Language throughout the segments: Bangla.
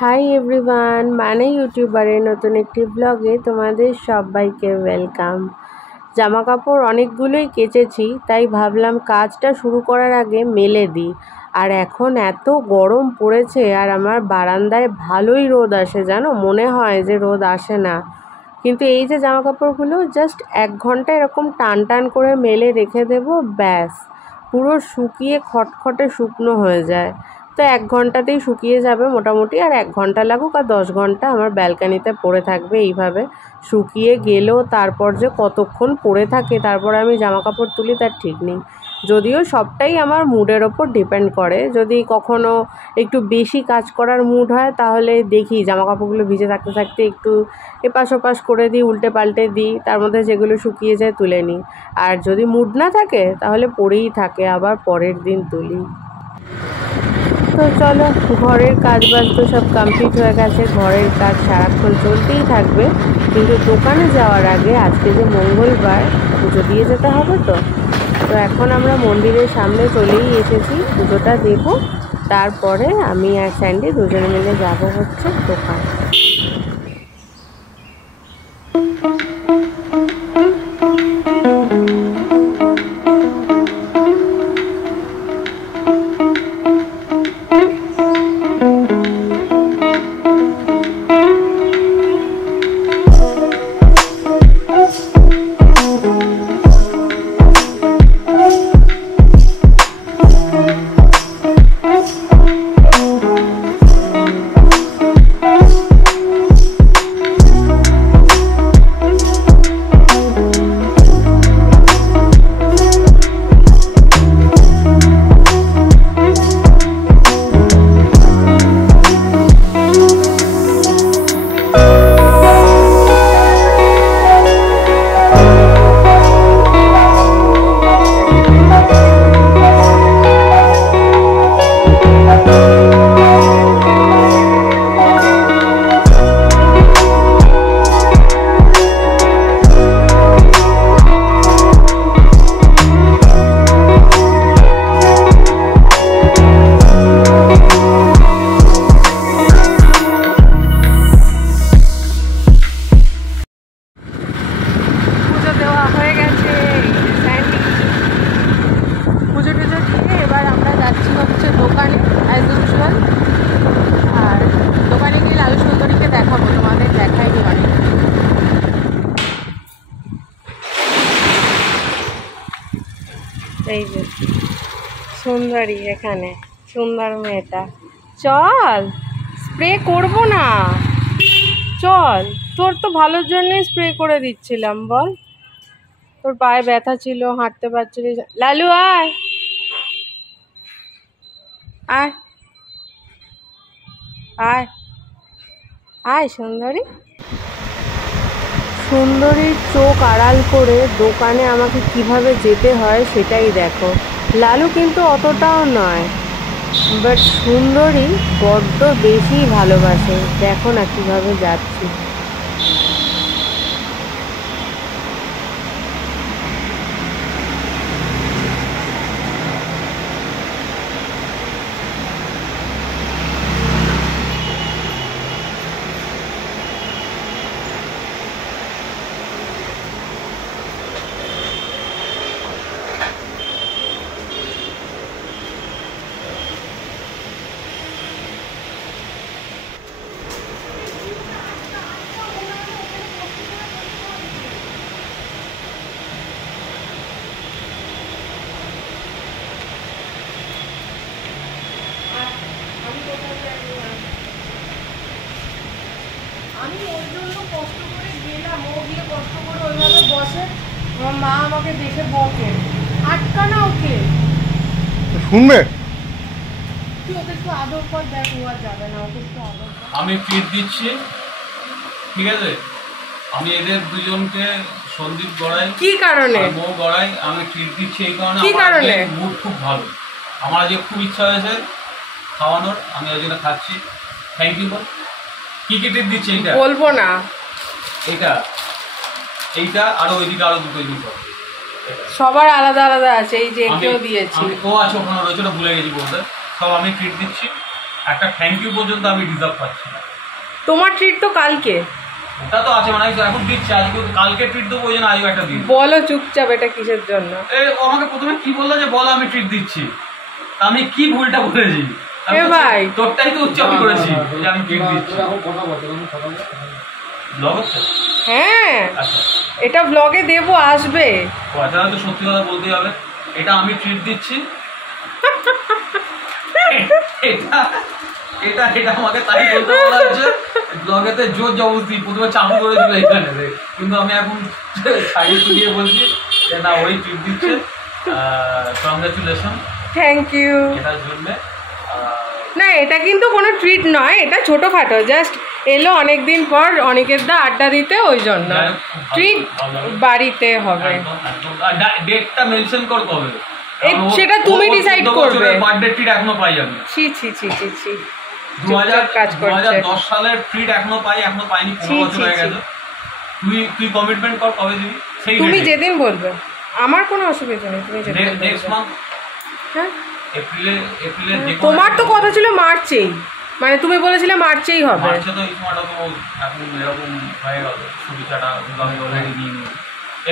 হাই এভরিওয়ান, মানে ইউটিউবারের নতুন একটি ব্লগে তোমাদের সবাইকে ওয়েলকাম। জামা কাপড় অনেকগুলোই কেচেছি, তাই ভাবলাম কাজটা শুরু করার আগে মেলে দিই। আর এখন এত গরম পড়েছে, আর আমার বারান্দায় ভালোই রোদ আসে, জানো, মনে হয় যে রোদ আসে না। কিন্তু এই যে জামা কাপড়গুলো জাস্ট 1 ঘন্টা এরকম টান টান করে মেলে রেখে দেবো, ব্যাস পুরো শুকিয়ে খটখটে শুকনো হয়ে যায়। তো 1 ঘন্টাতেই শুকিয়ে যাবে মোটামুটি, আর 1 ঘন্টা লাগুক আর 10 ঘন্টা আমার ব্যালকানিতে পড়ে থাকবে এইভাবে। শুকিয়ে গেলেও তারপর যে কতক্ষণ পড়ে থাকে তারপর আমি জামা কাপড় তুলি তার ঠিক নেই। যদিও সবটাই আমার মুডের ওপর ডিপেন্ড করে, যদি কখনো একটু বেশি কাজ করার মুড হয় তাহলে দেখি জামা কাপড়গুলো ভিজে থাকতে থাকতে একটু এপাশ ওপাশ করে দিই, উল্টে পাল্টে দিই, তার মধ্যে যেগুলো শুকিয়ে যায় তুলে নিই। আর যদি মুড না থাকে তাহলে পড়েই থাকে, আবার পরের দিন তুলি। তো চলো, ঘরের কাজ বাজ তো সব কমপ্লিট হয়ে গেছে, ঘরের কাজ সারাক্ষণ চলতেই থাকবে। কিন্তু দোকানে যাওয়ার আগে আজকে যে মঙ্গলবার, পুজো দিয়ে যেতে হবে। তো এখন আমরা মন্দিরের সামনে চলেই এসেছি, পুজোটা দেবো। তারপরে আমি আর স্যান্ডি দুজনে মিলে যাবো হচ্ছে দোকান। এই যে সুন্দরী, এখানে সুন্দর মেয়েটা। চল, স্প্রে করবো না, চল, তোর তো ভালোর জন্যই স্প্রে করে দিচ্ছিলাম। বল, তোর পায়ে ব্যথা ছিল, হাঁটতে পারছিলি। লালু আয়, আয় আয় আয় সুন্দরী। সুন্দরীর চোখ আড়াল করে দোকানে আমাকে কিভাবে যেতে হয় সেটাই দেখো। লালু কিন্তু অতটাও নয়, বাট সুন্দরী বড্ড বেশি ভালোবাসে। দেখো না কিভাবে যাচ্ছি। আমি ওই জন্য কষ্ট করে গেলাম, ও গিয়ে কষ্ট করে ওইভাবে বসে, আমার মা আমাকে দেখে বকে, আটকা না ওকে, শুনবে। তুই ওকে একটু আদর কর, দেখ ও আর যাবে না, ওকে একটু আদর কর। আমি ট্রিট দিচ্ছি, ঠিক আছে? আমি এদের দুজনকে, সন্দীপ গড়াই কি কারণে মৌ গড়াই, আমি ট্রিট দিচ্ছি এই কারণে কি কারণে? মুড খুব ভালো, আমার আজকে খুব ইচ্ছা হয়েছে খাওয়ানোর, আমি ওই জন্য খাচ্ছি। Thank you. বল কি কি ট্রিট দিচ্ছি? এইটা বলবো না, এইটা এইটা আরো ওইদিকে আরো দুটো জিনিস হবে, সবার আলাদা আলাদা আছে। এই যে একেও দিয়েছি, ও আছে ওখানে রয়েছে, ওটা ভুলে গেছি বলতে। সব আমি ট্রিট দিচ্ছি, একটা থ্যাংক ইউ পর্যন্ত আমি ডিজার্ভ পাচ্ছি না। তোমার ট্রিট তো কালকে। ওটা তো আছে, মানে আমি এখন দিচ্ছি, আজকে কালকে ট্রিট দেবো, ওই জন্য আজও একটা দিন। বলো চুপচাপ এটা কিসের জন্য? আমাকে প্রথমে কি বললো যে বলো আমি ট্রিট দিচ্ছি, আমি কি ভুলটা বলেছি? ভাই তোরটাই তো উচ্চারণ করেছি যে আমি ট্রিট দিচ্ছি। ব্লগ হচ্ছে? হ্যাঁ, এটা ব্লগে দেবো, আসবে। আচ্ছা, তো সত্যি কথা বলতেই হবে, এটা আমি ট্রিট দিচ্ছি। এটা এটা আমাকে তাই বলতে বলা হচ্ছে ব্লগেতে জোর জবরদস্তি প্রথমে চালু করে দিল এখানে, কিন্তু আমি এখন সাইড দিয়ে বলছি যে না, ওই ট্রিট দিচ্ছে। Congratulation, thank you. এটার জন্য না, এটা কিন্তু কোনো ট্রিট নয়, এটা ছোটোখাটো, জাস্ট এলো অনেকদিন পর অনেকের দা আড্ডা দিতে, ওই জন্য। ট্রিট বাড়িতে হবে। ডেটটা মেনশন কর কবে, সেটা তুমি ডিসাইড করবে। বার্থডে ট্রিট এখনো পাই আমি। ছি ছি ছি ছি ছি, 2010 সালের ট্রিট এখনো পাই, এখনো পাইনি, 15 বছর হয়ে গেছে। তুই কমিটমেন্ট কর কবে দিবি, সেই তুমি যেদিন বলবে, আমার কোনো অসুবিধা নেই। তুমি যেদিন নেক্সট মান্থ, হ্যাঁ এপ্রিলে তোমার তো কথা ছিল মার্চেই, মানে তুমি বলেছিলে মার্চেই হবে। মার্চে তো এই সময়টা তো এখন এরকম হয়ে গেল, ছুটিছাটা আমি অলরেডি নিয়ে নিই।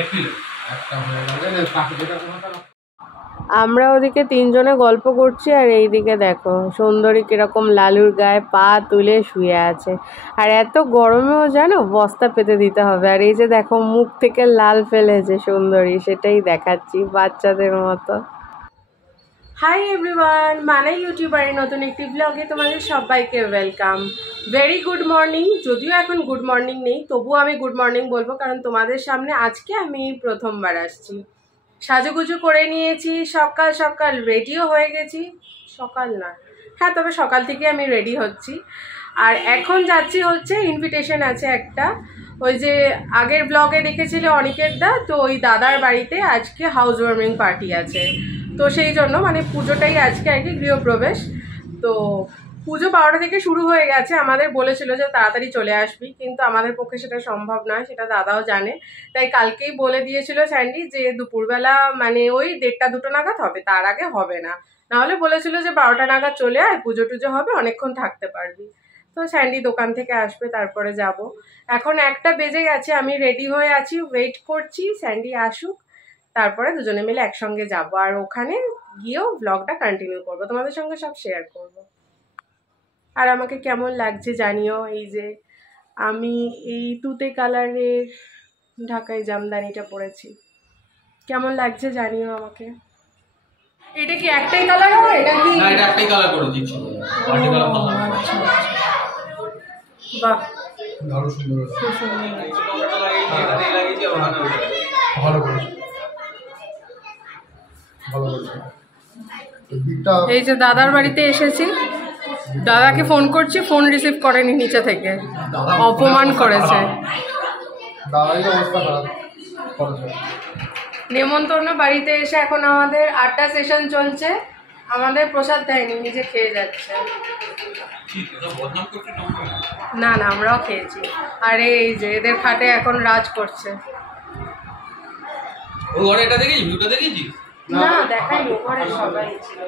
এপ্রিলে একটা হয়ে গেলে বাকিটা কোনো। আমরা ওদিকে তিনজনে গল্প করছি, আর এইদিকে দেখো সুন্দরী কিরকম লালুর গায়ে পা তুলে শুয়ে আছে। আর এত গরমেও জানো বস্তা পেতে দিতে হবে। আর এই যে দেখো মুখ থেকে লাল ফেলেছে সুন্দরী, সেটাই দেখাচ্ছি বাচ্চাদের মতো। হাই এভরিওয়ান, মানে ইউটিউবারের নতুন একটি ব্লগে তোমাদের সবাইকে ওয়েলকাম। Very good morning. যদিও এখন গুড মর্নিং নেই, তবুও আমি গুড মর্নিং বলবো, কারণ তোমাদের সামনে আজকে আমি প্রথমবার আসছি। সাজুগুজু করে নিয়েছি, সকাল সকাল রেডিও হয়ে গেছি। সকাল না, হ্যাঁ, তবে সকাল থেকে আমি রেডি হচ্ছি। আর এখন যাচ্ছি হচ্ছে ইনভিটেশন আছে একটা, ওই যে আগের ব্লগে দেখেছিলে অনিকের দা, তো ওই দাদার বাড়িতে আজকে হাউস ওয়ার্মিং পার্টি আছে। তো সেই জন্য মানে পুজোটাই আজকে আর কি, গৃহপ্রবেশ। তো পুজো 12টা থেকে শুরু হয়ে গেছে। আমাদের বলেছিল যে তাড়াতাড়ি চলে আসবি, কিন্তু আমাদের পক্ষে সেটা সম্ভব নয়, সেটা দাদাও জানে। তাই কালকেই বলে দিয়েছিল স্যান্ডি যে দুপুরবেলা মানে ওই 1:30-2টো নাগাদ হবে, তার আগে হবে না। নাহলে বলেছিল যে 12টা নাগাদ চলে আয়, পুজো টুজো হবে, অনেকক্ষণ থাকতে পারবি। তো স্যান্ডি দোকান থেকে আসবে, তারপরে যাব। এখন 1টা বেজে গেছে, আমি রেডি হয়ে আছি, ওয়েট করছি স্যান্ডি আসুক, তারপরে দুজনে মিলে একসঙ্গে যাব। আর ওখানে গিয়েও ব্লগটা কন্টিনিউ করবো, তোমাদের সঙ্গে সব শেয়ার করব। আর আমাকে কেমন লাগছে জানিও, এই যে আমি এই তুতে কালারের ঢাকাই জামদানিটা পরেছি, কেমন লাগছে জানিও আমাকে। এটা কি একটাই কালার হবে? এটা কি না, এটা একটাই কালার করে দিচ্ছি, মাল্টি কালার ভালো লাগে। বাহ, দারুণ সুন্দর হয়েছে। খুব সুন্দর লাগছে। ভালো করেছে, ভালো করেছে। এই যে দাদার বাড়িতে এসেছি, দাদাকে ফোন করছি, ফোন রিসিভ করেনি, নিচে থেকে অপমান করেছে। দাদারই অবস্থা খারাপ করেছে। নেমন্তন্ন বাড়িতে এসে এখন আমাদের 8টা সেশন চলছে, আমাদের প্রসাদ দেয়নি, নিজে খেয়ে যাচ্ছে। না না, আমরাও খেয়েছি। আরে এই যে এদের খাটে এখন রাজ করছে। ও ঘরে এটা দেখেছিস, ভিউটা দেখেছিস? না দেখাইনি, ঘরে সবাই ছিল।